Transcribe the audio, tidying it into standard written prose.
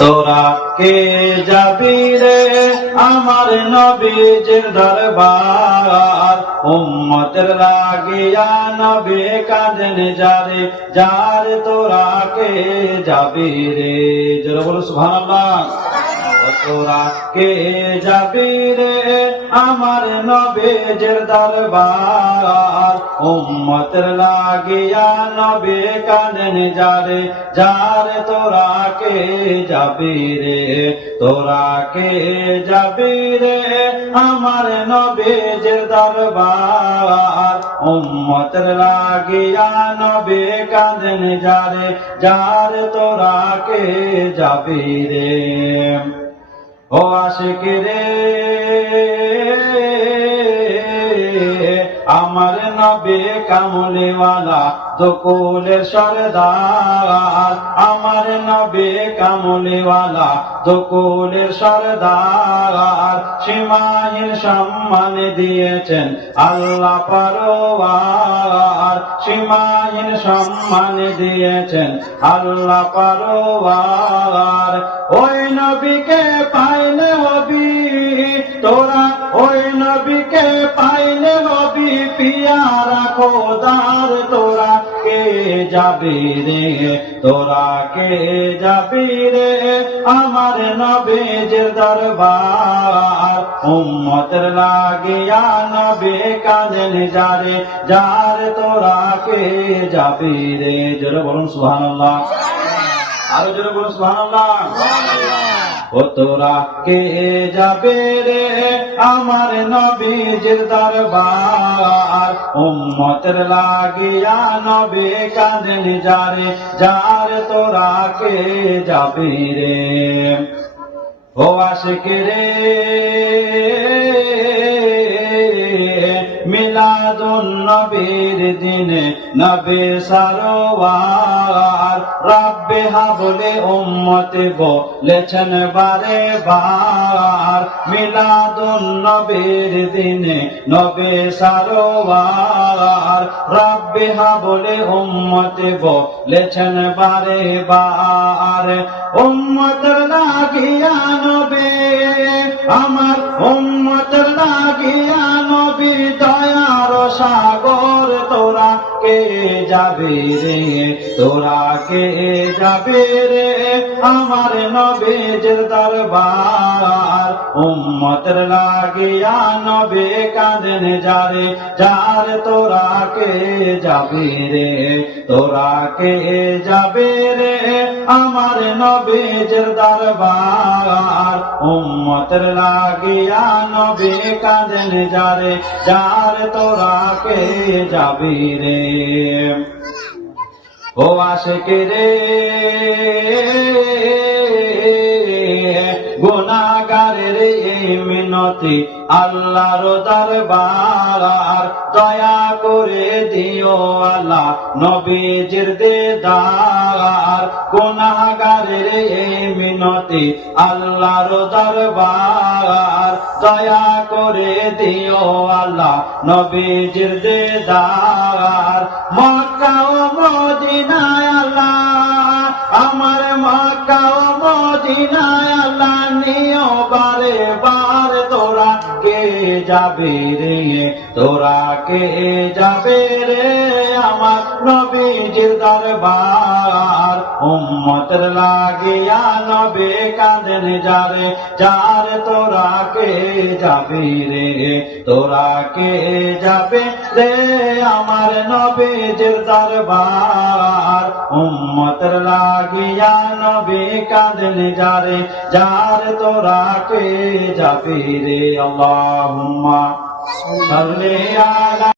তোরা কে যাবি রে আমার নবীজির দরবার, উম্মতের লাগিয়া নবী কাঁদেন যারে যার, তোরা কে যাবি রে, জোরে বলো সুবহানাল্লাহ। তোরা কে যাবি রে আমার নবীজির দরবার, উম্মতের লাগিয়া নবী কাঁদেন যারে যার, তোরা কে যাবি রে, তোরা কে যাবি রে আমার নবীজির দরবার, উম্মতের লাগিয়া নবী কাঁদেন যারে যার, তোরা কে যাবি রে। ও আশিক রে আমার নবী কামলিওয়ালা দুকুলের সরদার, আমার নবী কামলিওয়ালা দুকুলের সরদার, সীমাহীন সম্মান দিয়েছেন আল্লাহ পরওয়ার, সীমাহীন সম্মান দিয়েছেন আল্লাহ পরওয়ার। ওই নবীকে পাইলে হবি তোরা, ওই নবীকে পাইলে হবি পিয়ারা খোদার, তোরা কে যাবি রে, তোরা কে যাবি রে আমার নবীজির দরবার, উম্মতের লাগিয়া নবী কাঁদেন যারে যার, তোরা কে যাবি রে। জোরে বলুন সুবহানাল্লাহ, আরো জোরে বলুন সুবহানাল্লাহ। ও তোরা কে যাবে রে আমার নবীজির দরবার, উম্মতের লাগিয়া নবী কাঁদেন যারে যার, তোরা কে যাবি রে। ও আশিক রে মিলাদুন নবীর দিনে নবী সারোয়ার, রব্বে হাবলে উম্মতে বলেছেন বারে বার, মিলাদুন নবীর দিনে নবী সারোয়ার, রব্বে হাবলে উম্মতে বলেছেন বারে বার। উম্মতের লাগিয়া নবী আমার, উম্মতের লাগিয়া নবী দয়ার সাগর, তোরা কে যাবি রে, তোরা কে যাবে রে আমার নবীজির দরবার, উম্মতের লাগিয়া নবী কাঁদেন যারে যার, তোরা কে যাবি রে, তোরা কে যাবে রে আমার নবীজির দরবার, উম্মতের লাগিয়া নবী কাঁদেন যারে যার, তোরা কে যাবি রে। ও আশিক রে গুনাহগারের এই মিনতি আল্লাহর দরবার, দয়া করে দিও আল্লাহ নবীজির দিদার, গুনাহগারের এই মিনতি আল্লাহর দরবার, দয়া করে দিও আল্লাহ নবীজির দিদার। মক্কা ও মদিনায় আল্লাহ আমার, মক্কা ও মদিনায় আল্লাহ নিও বারে বার, তোরা কে যাবে রে, তোরা কে যাবে রে আমার নবীজির দরবার, উম্মতের লাগিয়া নবী কাঁদেন যারে যার, তোরা কে যাবে রে, তোরা কে যাবে রে আমার নবীজির দরবার, উম্মতের লাগিয়া নবী কাঁদেন যারে যার, তোরা কে যাবে রে। আল্লাহুম্মা সাল্লি আলা